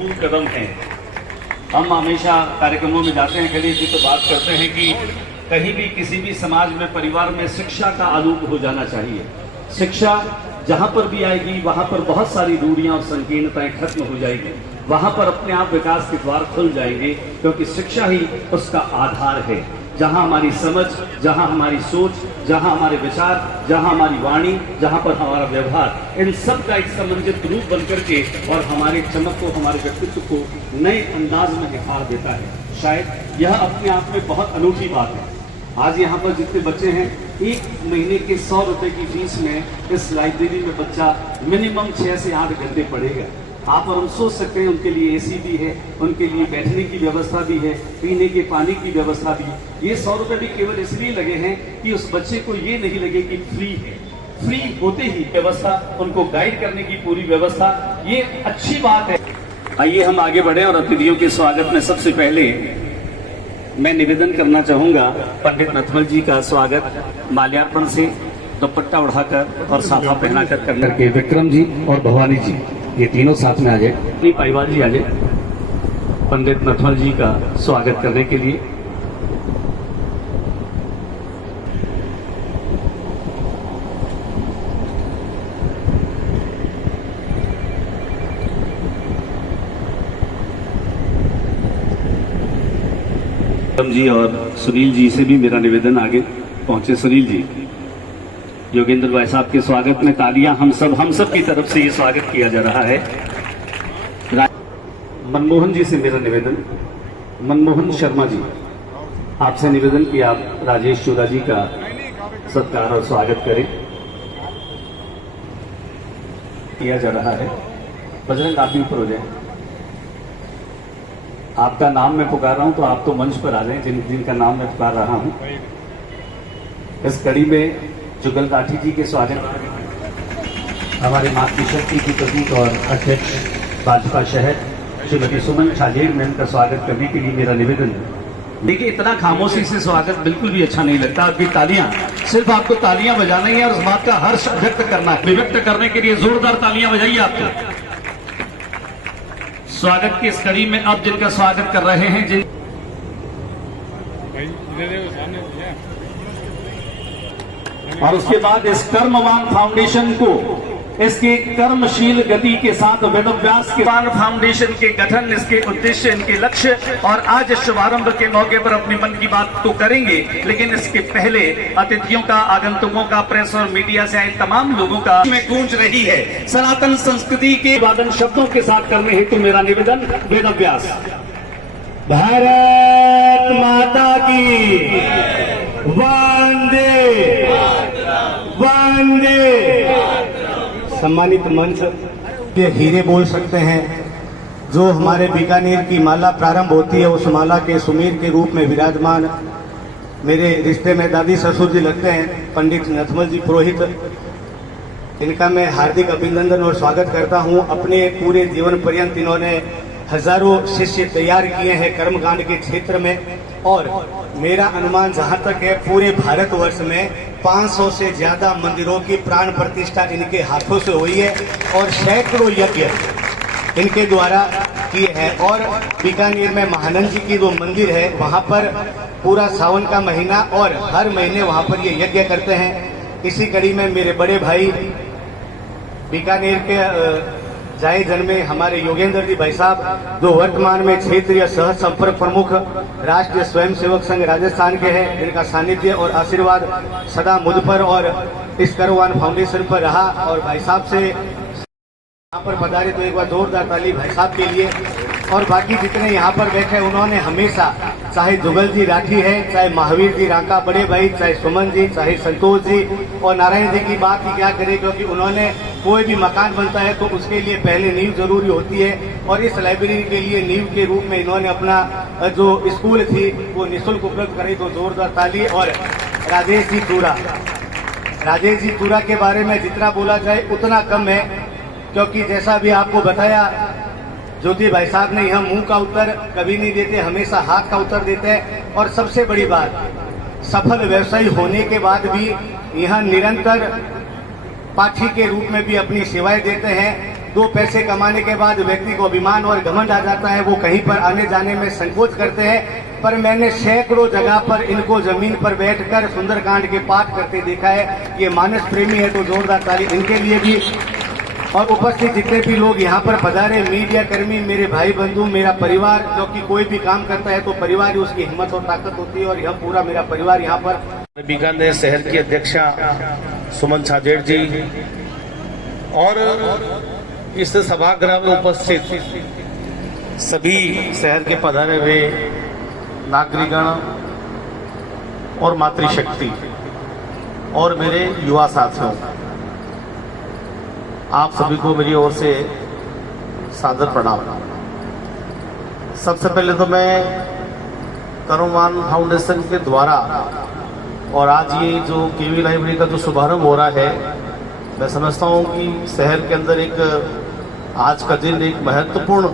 कदम है। हम हमेशा कार्यक्रमों में जाते हैं, खलील जी तो बात करते हैं कि कहीं भी किसी भी समाज में, परिवार में शिक्षा का आलोक हो जाना चाहिए। शिक्षा जहां पर भी आएगी वहां पर बहुत सारी दूरियां और संकीर्णताएं खत्म हो जाएगी, वहां पर अपने आप विकास के द्वार खुल जाएंगे, क्योंकि शिक्षा ही उसका आधार है। जहां हमारी समझ, जहां हमारी सोच, जहां हमारे विचार, जहां हमारी वाणी, जहां पर हमारा व्यवहार, इन सब का एक समन्वित रूप बनकर के और हमारे चमक को, हमारे व्यक्तित्व को नए अंदाज में निखार देता है। शायद यह अपने आप में बहुत अनूठी बात है। आज यहाँ पर जितने बच्चे हैं, एक महीने के 100 रुपए की फीस में इस लाइब्रेरी में बच्चा मिनिमम 6 से 8 घंटे पढ़ेगा। आप और हम सोच सकते हैं, उनके लिए एसी भी है, उनके लिए बैठने की व्यवस्था भी है, पीने के पानी की व्यवस्था भी। ये 100 रुपए भी केवल इसलिए लगे हैं कि उस बच्चे को ये नहीं लगे कि फ्री है। फ्री होते ही व्यवस्था, उनको गाइड करने की पूरी व्यवस्था, ये अच्छी बात है। आइए हम आगे बढ़े और अतिथियों के स्वागत में सबसे पहले मैं निवेदन करना चाहूंगा पंडित नथमल जी का स्वागत माल्यार्पण से दुपट्टा उठाकर और साफा पहनाकर करने के विक्रम जी और भवानी जी, ये तीनों साथ में आ जाए। पाईवाल जी आ जाए पंडित नथमल जी का स्वागत करने के लिए। जी और सुनील जी से भी मेरा निवेदन, आगे पहुंचे सुनील जी। योगेंद्र भाई साहब के स्वागत में तालियां हम सब की तरफ से ये स्वागत किया जा रहा है। मनमोहन जी से मेरा निवेदन, मनमोहन शर्मा जी, आपसे निवेदन कि आप राजेश चोला जी का सत्कार और स्वागत करें। किया जा रहा है। बजरंग, आप भी ऊपर हो जाए। आपका नाम मैं पुकार रहा हूं तो आप तो मंच पर आ जाएं, जिनका नाम मैं पुकार रहा हूं। इस कड़ी में जुगल राठी जी के स्वागत, हमारे मातृशक्ति की प्रतीक और अध्यक्ष भाजपा शहर श्रीमती सुमन छाजेड़ मैम का स्वागत करने के लिए मेरा निवेदन। देखिए, इतना खामोशी से स्वागत बिल्कुल भी अच्छा नहीं लगता। आपकी तालियां, सिर्फ आपको तालियां बजाना ही है और उस बात का हर्ष व्यक्त करना है। व्यक्त करने के लिए जोरदार तालियां बजाइए आपको। स्वागत की इस कड़ी में अब जिनका स्वागत कर रहे हैं, जिन और उसके बाद इस कर्मवान फाउंडेशन को इसके कर्मशील गति के साथ वेदव्यास के फाउंडेशन के गठन, इसके उद्देश्य, इनके लक्ष्य और आज शुभारंभ के मौके पर अपनी मन की बात तो करेंगे, लेकिन इसके पहले अतिथियों का, आगंतुकों का, प्रेस और मीडिया से आए तमाम लोगों का में गूंज रही है सनातन संस्कृति के वादन शब्दों के साथ करने हेतु मेरा निवेदन वेदव्यास। भारत माता की वंदे वंदे। सम्मानित मंच के हीरे बोल सकते हैं। जो हमारे बीकानेर की माला प्रारंभ होती है, उस माला के सुमेर के रूप में विराजमान मेरे रिश्ते में दादी ससुर जी लगते हैं, पंडित नथमल जी पुरोहित। इनका मैं हार्दिक अभिनंदन और स्वागत करता हूं। अपने पूरे जीवन पर्यंत इन्होंने हजारों शिष्य तैयार किए हैं कर्मकांड के क्षेत्र में, और मेरा अनुमान जहां तक है, पूरे भारतवर्ष में 500 से ज्यादा मंदिरों की प्राण प्रतिष्ठा इनके हाथों से हुई है और सैकड़ों यज्ञ इनके द्वारा किए हैं। और बीकानेर में महानंद जी की जो मंदिर है, वहां पर पूरा सावन का महीना और हर महीने वहां पर ये यज्ञ करते हैं। इसी कड़ी में मेरे बड़े भाई बीकानेर के जाए जन्मे हमारे योगेंद्र जी भाई साहब, जो वर्तमान में क्षेत्रीय सह संपर्क प्रमुख राष्ट्रीय स्वयंसेवक संघ राजस्थान के हैं, इनका सानिध्य और आशीर्वाद सदा मुझ पर और इस कर्मवान फाउंडेशन पर रहा। और भाई साहब से यहाँ पर पधारे तो एक बार जोरदार ताली भाई साहब के लिए। और बाकी जितने यहाँ पर बैठे, उन्होंने हमेशा, चाहे जुगल जी राठी है, चाहे महावीर जी रांका बड़े भाई, चाहे सुमन जी, चाहे संतोष जी और नारायण जी की बात ही क्या करें, क्योंकि उन्होंने कोई भी मकान बनता है तो उसके लिए पहले नींव जरूरी होती है, और इस लाइब्रेरी के लिए नींव के रूप में इन्होंने अपना जो स्कूल थी वो निःशुल्क उपलब्ध कराई, तो जोरदार ताली। और राजेश जी तुरा, राजेश जी तुरा के बारे में जितना बोला जाए उतना कम है, क्योंकि जैसा भी आपको बताया, ज्योति भाई साहब ने, यह मुंह का उत्तर कभी नहीं देते, हमेशा हाथ का उत्तर देते हैं। और सबसे बड़ी बात, सफल व्यवसायी होने के बाद भी यह निरंतर पाठी के रूप में भी अपनी सेवाएं देते हैं। दो पैसे कमाने के बाद व्यक्ति को अभिमान और घमंड आ जाता है, वो कहीं पर आने जाने में संकोच करते हैं। पर मैंने सैकड़ों जगह पर इनको जमीन पर बैठकर सुंदरकांड के पाठ करते देखा है। ये मानस प्रेमी है, तो जोरदार ताली इनके लिए भी। और उपस्थित जितने भी लोग यहाँ पर पधारे, मीडिया कर्मी, मेरे भाई बंधु, मेरा परिवार, जो कि कोई भी काम करता है तो परिवार ही उसकी हिम्मत और ताकत होती है, और यह पूरा मेरा परिवार यहाँ पर। बीकानेर शहर की अध्यक्षा सुमन छाजेड़ जी और इस सभागृह में उपस्थित सभी शहर के पधारे हुए नागरिकगण और मातृशक्ति और मेरे युवा साथियों, आप सभी को मेरी ओर से सादर प्रणाम। सबसे पहले तो मैं तरुण फाउंडेशन के द्वारा और आज ये जो केवी लाइब्रेरी का जो शुभारंभ हो रहा है, मैं समझता हूँ कि शहर के अंदर एक आज का दिन एक महत्वपूर्ण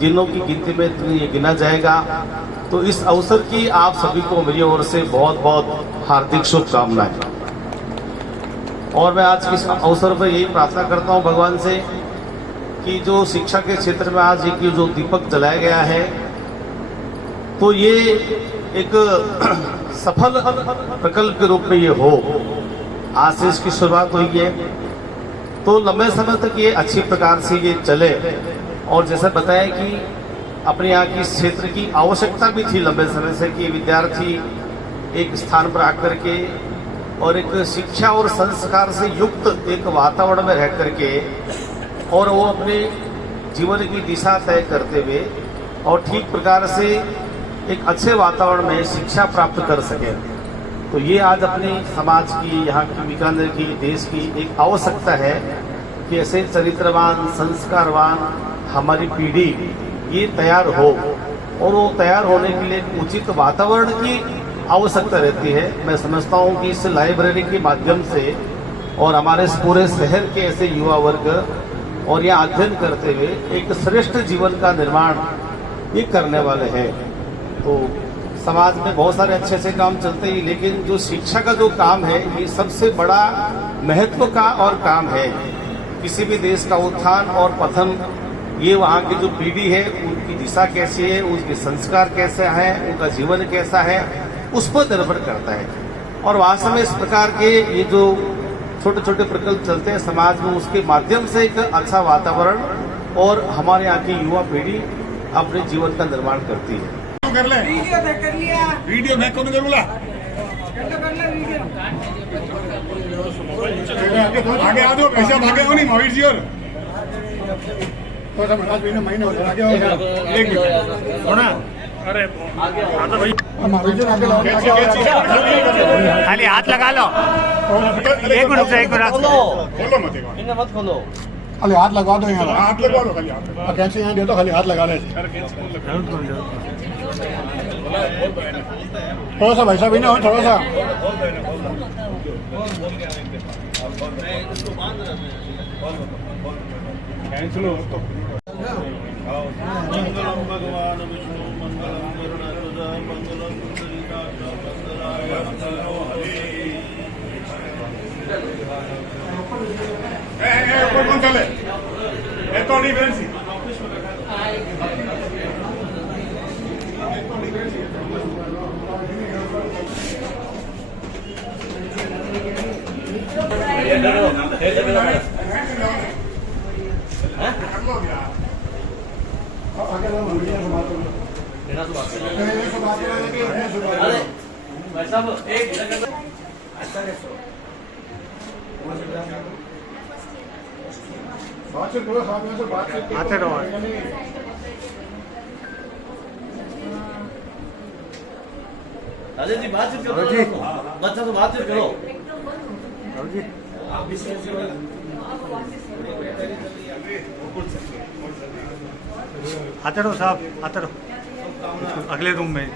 दिनों की गिनती में ये गिना जाएगा। तो इस अवसर की आप सभी को मेरी ओर से बहुत बहुत हार्दिक शुभकामनाएं। और मैं आज इस अवसर पर यही प्रार्थना करता हूँ भगवान से कि जो शिक्षा के क्षेत्र में आज एक जो दीपक जलाया गया है, तो ये एक सफल प्रकल्प के रूप में ये हो। आज से इसकी शुरुआत हुई है, तो लंबे समय तक ये अच्छी प्रकार से ये चले। और जैसा बताया कि अपने यहाँ की इस क्षेत्र की आवश्यकता भी थी लंबे समय से कि विद्यार्थी एक स्थान पर आकर के और एक शिक्षा और संस्कार से युक्त एक वातावरण में रह करके और वो अपने जीवन की दिशा तय करते हुए और ठीक प्रकार से एक अच्छे वातावरण में शिक्षा प्राप्त कर सके। तो ये आज अपने समाज की, यहाँ की, बीकानेर की, देश की एक आवश्यकता है कि ऐसे चरित्रवान, संस्कारवान हमारी पीढ़ी ये तैयार हो, और वो तैयार होने के लिए उचित वातावरण की आवश्यकता रहती है। मैं समझता हूँ कि इस लाइब्रेरी के माध्यम से और हमारे पूरे शहर के ऐसे युवा वर्ग और यहाँ अध्ययन करते हुए एक श्रेष्ठ जीवन का निर्माण ये करने वाले हैं। तो समाज में बहुत सारे अच्छे अच्छे काम चलते ही, लेकिन जो शिक्षा का जो काम है ये सबसे बड़ा महत्व का और काम है। किसी भी देश का उत्थान और पतन ये वहाँ की जो पीढ़ी है उनकी दिशा कैसी है, उनके संस्कार कैसे हैं, उनका जीवन कैसा है, उस पर निर्भर करता है। और वास्तव में इस प्रकार के ये जो छोटे छोटे प्रकल्प चलते हैं समाज में, उसके माध्यम से एक अच्छा वातावरण और हमारे यहाँ की युवा पीढ़ी अपने जीवन का निर्माण करती है। कर ले वीडियो मैं कौन करूँगा? आगे आ दो, ऐसा भागे हो नहीं महावीर जी। और महीने आगे एक मिनट होना। अरे खाली हाथ लगा लो। एक मिनट, एक मिनट खोलो मत खोलो। खाली हाथ लगा दो, यहाँ हाथ लगा दो, खाली हाथ कैसे यहाँ दे दो, खाली हाथ लगा ले। थोड़ा सा भाई साहब इन्हें हो, थोड़ा सा चलो। मंगलम भगवान विष्णु मंगलम गरुड़ध्वज मंगलम कौन चले थोड़ी बेंसी आते रहो। अजय जी बातचीत करो जी, बच्चा से बातचीत करो जी। आते रहो साहब, आते रहो अगले रूम में।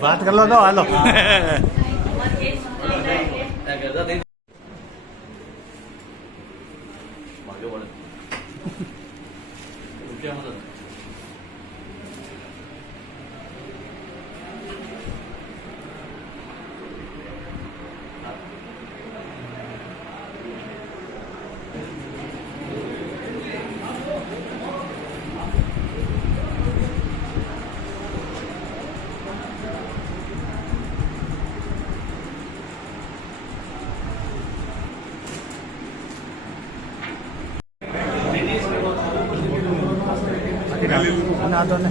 बात कर लो तो हेलो। ના તો ને